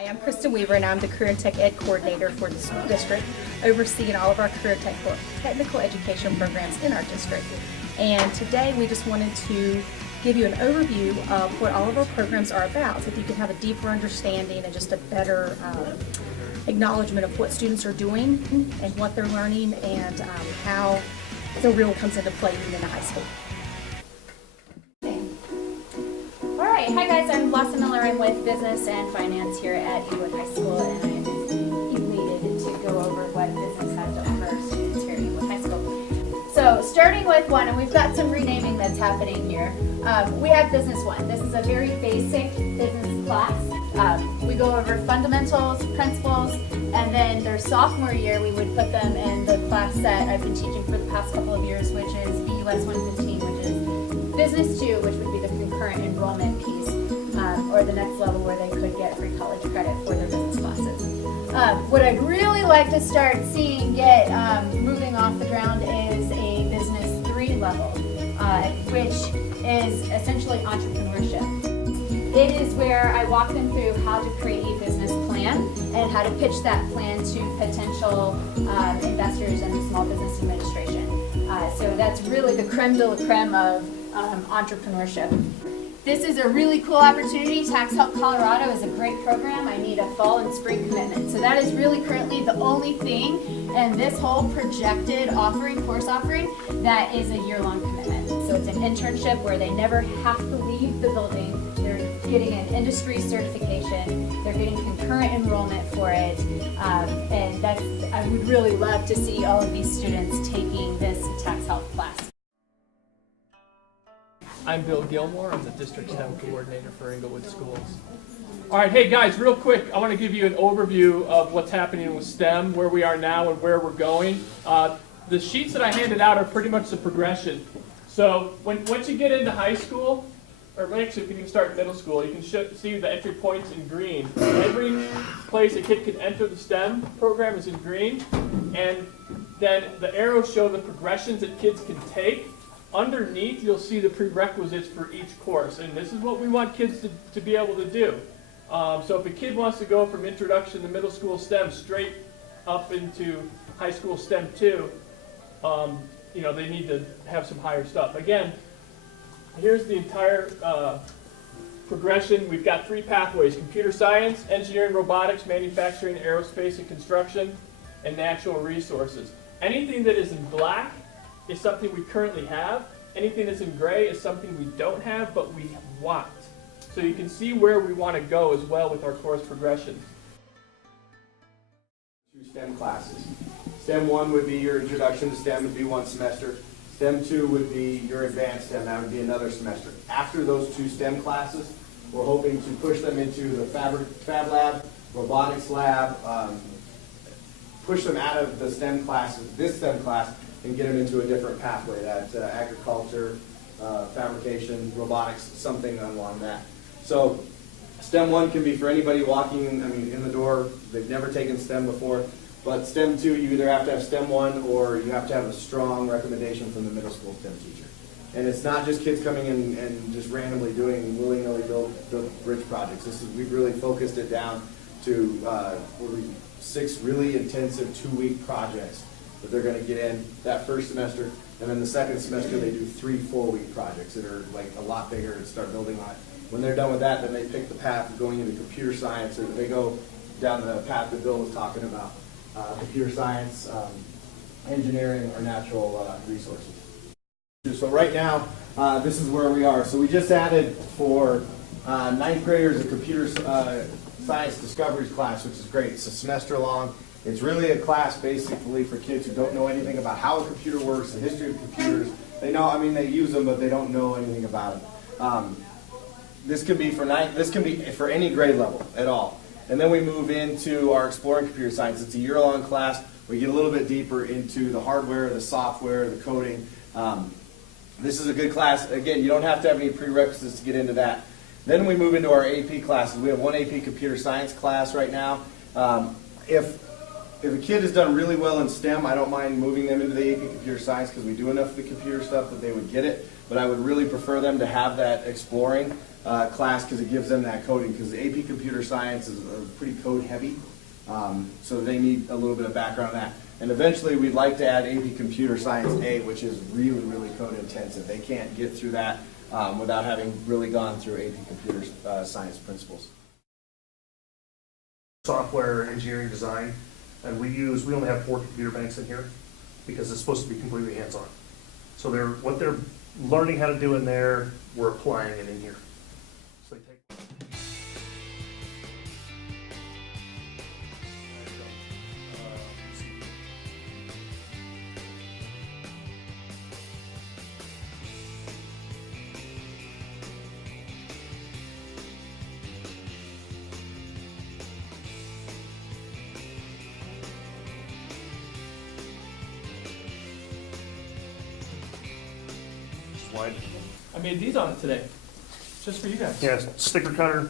Hi, I'm Kristen Weaver, and I'm the Career and Tech Ed Coordinator for the school district, overseeing all of our career technical education programs in our district. And today we just wanted to give you an overview of what all of our programs are about, so that you can have a deeper understanding and just a better acknowledgement of what students are doing and what they're learning, and how the real comes into play even in the high school. Alright, hi guys, I'm Blossom Miller. I'm with Business and Finance here at Englewood High School, and I'm elated to go over what business has to offer our students here at Englewood High School. So, starting with one, and we've got some renaming that's happening here. We have Business 1. This is a very basic business class. We go over fundamentals, principles, and then their sophomore year we would put them in the class that I've been teaching for the past couple of years, which is BUS 115, which is Business 2, which would be the concurrent enrollment piece, or the next level where they could get free college credit for their business classes. What I'd really like to start seeing get moving off the ground is a Business 3 level, which is essentially entrepreneurship. It is where I walk them through how to create a business plan and how to pitch that plan to potential investors and the Small Business Administration. So that's really the creme de la creme of entrepreneurship. This is a really cool opportunity. Tax Help Colorado is a great program. I need a fall and spring commitment. So that is really currently the only thing in this whole projected course offering, that is a year-long commitment. So it's an internship where they never have to leave the building. They're getting an industry certification. They're getting concurrent enrollment for it. And I would really love to see all of these students taking this tax help class. I'm Bill Gilmore. I'm the District STEM Coordinator for Englewood Schools. All right, hey guys, real quick, I want to give you an overview of what's happening with STEM, where we are now and where we're going. The sheets that I handed out are pretty much the progression. So once you get into high school, or actually if you can start in middle school, you can see the entry points in green. Every place a kid can enter the STEM program is in green, and then the arrows show the progressions that kids can take. Underneath, you'll see the prerequisites for each course, and this is what we want kids to be able to do. So if a kid wants to go from introduction to middle school STEM straight up into high school STEM 2, they need to have some higher stuff. Again, here's the entire progression. We've got 3 pathways: computer science, engineering, robotics, manufacturing, aerospace and construction, and natural resources. Anything that is in black is something we currently have. Anything that's in gray is something we don't have, but we want. So you can see where we want to go as well with our course progression. 2 STEM classes. STEM 1 would be your introduction to STEM, would be 1 semester. STEM 2 would be your advanced STEM, that would be another semester. After those 2 STEM classes, we're hoping to push them into the Fab Lab, Robotics Lab, push them out of the STEM classes, this STEM class, and get them into a different pathway, that's agriculture, fabrication, robotics, something along that. So STEM 1 can be for anybody walking in the door. They've never taken STEM before. But STEM 2, you either have to have STEM 1 or you have to have a strong recommendation from the middle school STEM teacher. And it's not just kids coming in and just randomly doing willy-nilly build bridge projects. We've really focused it down to 6 really intensive 2-week projects that they're going to get in that first semester, and then the second semester they do 3 4-week projects that are like a lot bigger and start building on it. When they're done with that, then they pick the path of going into computer science, or they go down the path that Bill was talking about, computer science, engineering, or natural resources. So right now, this is where we are. So we just added for 9th graders a computer science discoveries class, which is great. It's a semester long. It's really a class basically for kids who don't know anything about how a computer works, the history of computers. They know, they use them, but they don't know anything about them. This can be for any grade level at all. And then we move into our Exploring Computer Science. It's a year-long class. We get a little bit deeper into the hardware, the software, the coding. This is a good class. Again, you don't have to have any prerequisites to get into that. Then we move into our AP classes. We have 1 AP Computer Science class right now. If a kid has done really well in STEM, I don't mind moving them into the AP Computer Science because we do enough of the computer stuff that they would get it. But I would really prefer them to have that exploring class because it gives them that coding, because the AP Computer Science is pretty code heavy, so they need a little bit of background on that. And eventually we'd like to add AP Computer Science A, which is really, really code intensive. They can't get through that without having really gone through AP Computer Science principles. Software engineering design, and we only have 4 computer banks in here because it's supposed to be completely hands-on. So what they're learning how to do in there, we're applying it in here. So they take wide. I made these on it today, just for you guys. Yeah, sticker cutter.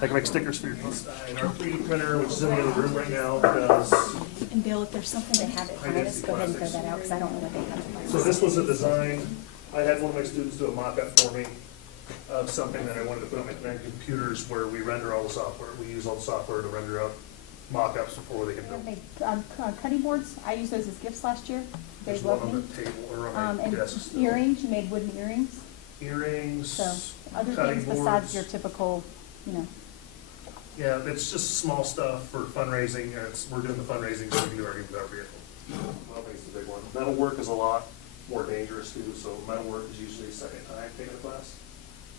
I can make stickers for your piece. And our 3D printer, which is in the other room right now, does. And Bill, if there's something they have behind us, go ahead and throw that out, because I don't know what they have behind us. So this was a design. I had one of my students do a mock-up for me of something that I wanted to put on my computers where we render all the software. We use all the software to render out mock-ups before they can build. They, cutting boards, I used those as gifts last year. They There's one love on me. the table or on my And desk. earrings, you made wooden earrings. Earrings, So other cutting things besides boards. your typical, you know. Yeah, it's just small stuff for fundraising. We're doing the fundraising so we can do our our vehicle. Welding's the big one. Metalwork is a lot more dangerous too, so metalwork is usually second time taking a class.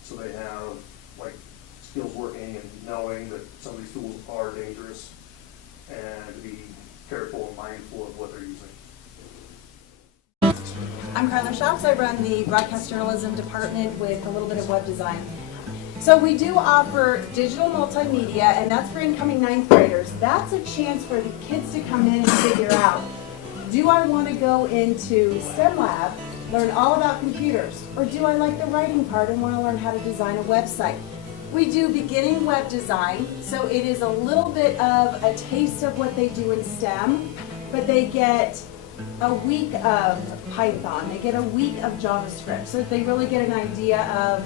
So they have like skills working and knowing that some of these tools are dangerous and to be careful and mindful of what they're using. I'm Carla Shops. I run the broadcast journalism department with a little bit of web design. So we do offer digital multimedia, and that's for incoming 9th graders. That's a chance for the kids to come in and figure out, do I want to go into STEM lab, learn all about computers, or do I like the writing part and want to learn how to design a website? We do beginning web design, so it is a little bit of a taste of what they do in STEM, but they get a week of Python, they get a week of JavaScript, so they really get an idea of,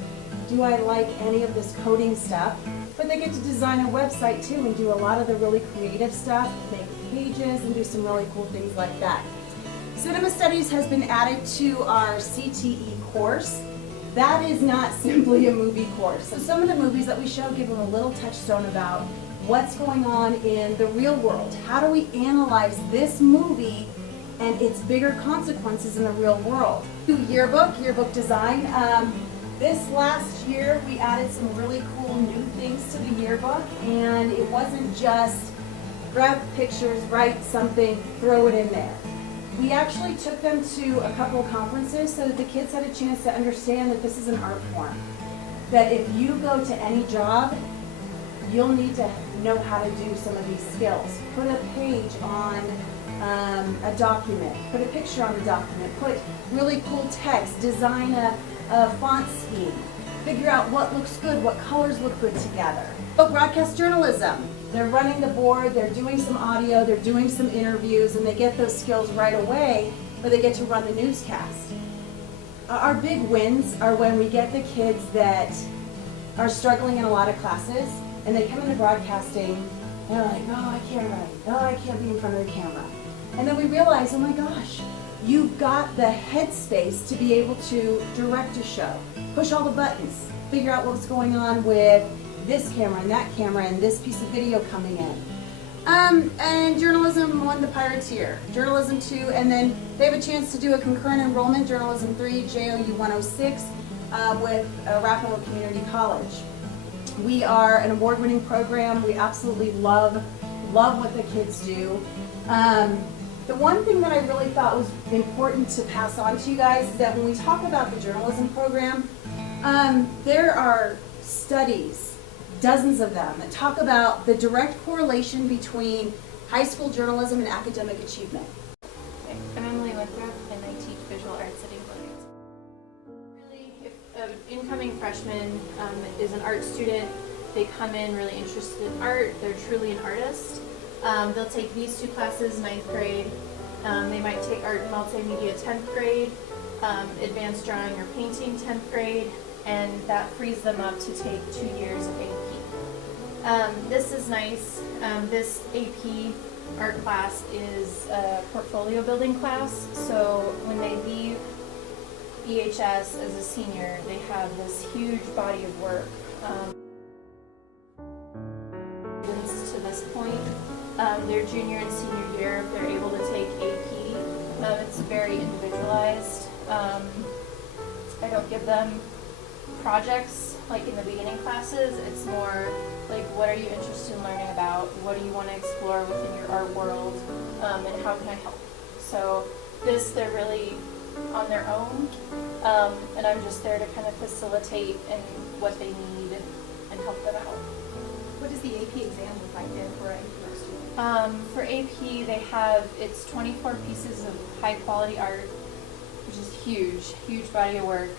do I like any of this coding stuff? But they get to design a website too and do a lot of the really creative stuff, make pages and do some really cool things like that. Cinema Studies has been added to our CTE course. That is not simply a movie course. So some of the movies that we show give them a little touchstone about what's going on in the real world. How do we analyze this movie and its bigger consequences in the real world? Yearbook design. This last year we added some really cool new things to the yearbook, and it wasn't just grab pictures, write something, throw it in there. We actually took them to a couple of conferences so that the kids had a chance to understand that this is an art form. That if you go to any job, you'll need to know how to do some of these skills. Put a page on a document, put a picture on the document, put really cool text, design a font scheme, figure out what looks good, what colors look good together. But broadcast journalism, they're running the board, they're doing some audio, they're doing some interviews, and they get those skills right away, but they get to run the newscast. Our big wins are when we get the kids that are struggling in a lot of classes, and they come into broadcasting, and they're like, oh, I can't write, oh, I can't be in front of the camera. And then we realize, oh my gosh, you've got the headspace to be able to direct a show, push all the buttons, figure out what's going on with this camera and this piece of video coming in. And journalism won the Pirateer, journalism 2, and then they have a chance to do a concurrent enrollment, journalism 3, JOU 106, with Arapahoe Community College. We are an award-winning program. We absolutely love what the kids do. The one thing that I really thought was important to pass on to you guys is that when we talk about the journalism program, there are studies, dozens of them, that talk about the direct correlation between high school journalism and academic achievement. I'm Emily Winthrop, and I teach visual arts at Englewood. Really, if an incoming freshman is an art student, they come in really interested in art, they're truly an artist. They'll take these 2 classes 9th grade. They might take art and multimedia 10th grade, advanced drawing or painting 10th grade, and that frees them up to take 2 years of AP. This is nice. This AP art class is a portfolio building class, so when they leave EHS as a senior, they have this huge body of work. To this point, their junior and senior year, if they're able to take AP, it's very individualized. I don't give them projects like in the beginning classes. It's more like, what are you interested in learning about? What do you want to explore within your art world? And how can I help? So they're really on their own, and I'm just there to kind of facilitate in what they need and help them out. What does the AP exam look like then for a student? For AP, it's 24 pieces of high quality art, which is huge body of work.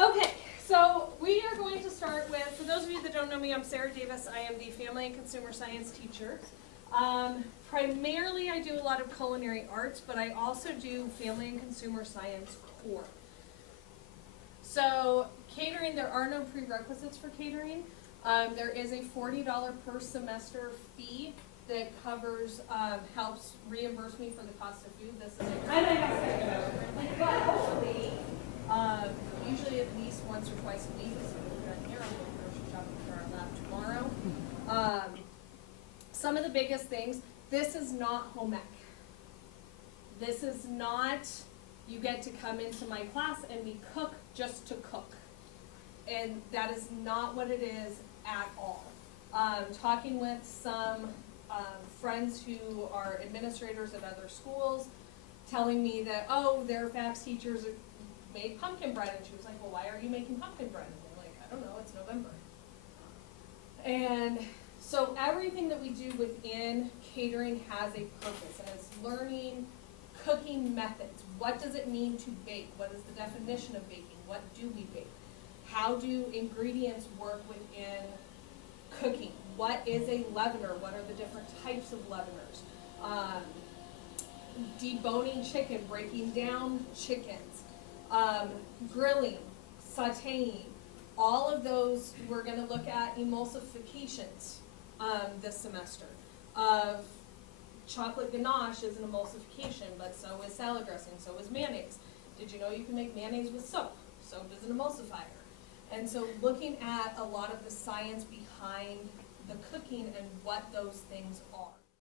Okay, so we are going to start with, for those of you that don't know me, I'm Sarah Davis. I am the Family and Consumer Science teacher. Primarily I do a lot of culinary arts, but I also do Family and Consumer Science core. So catering, there are no prerequisites for catering. There is a $40 per semester fee that covers, helps reimburse me for the cost of food. This is a kind of but hopefully, usually at least once or twice a week, so we're done here, I'm going grocery shopping for our lab tomorrow. Some of the biggest things, this is not home ec. This is not, you get to come into my class and we cook just to cook. And that is not what it is at all. Talking with some friends who are administrators at other schools, telling me that, oh, their FACS teachers made pumpkin bread, and she was like, well, why are you making pumpkin bread? And they're like, I don't know, it's November. And so everything that we do within catering has a purpose, and it's learning cooking methods. What does it mean to bake? What is the definition of baking? What do we bake? How do ingredients work within cooking? What is a leavener? What are the different types of leaveners? Deboning chicken, breaking down chickens, grilling, sauteing, all of those. We're going to look at emulsifications this semester. Chocolate ganache is an emulsification, but so is salad dressing, so is mayonnaise. Did you know you can make mayonnaise with soap? Soap is an emulsifier. And so looking at a lot of the science behind the cooking and what those things are.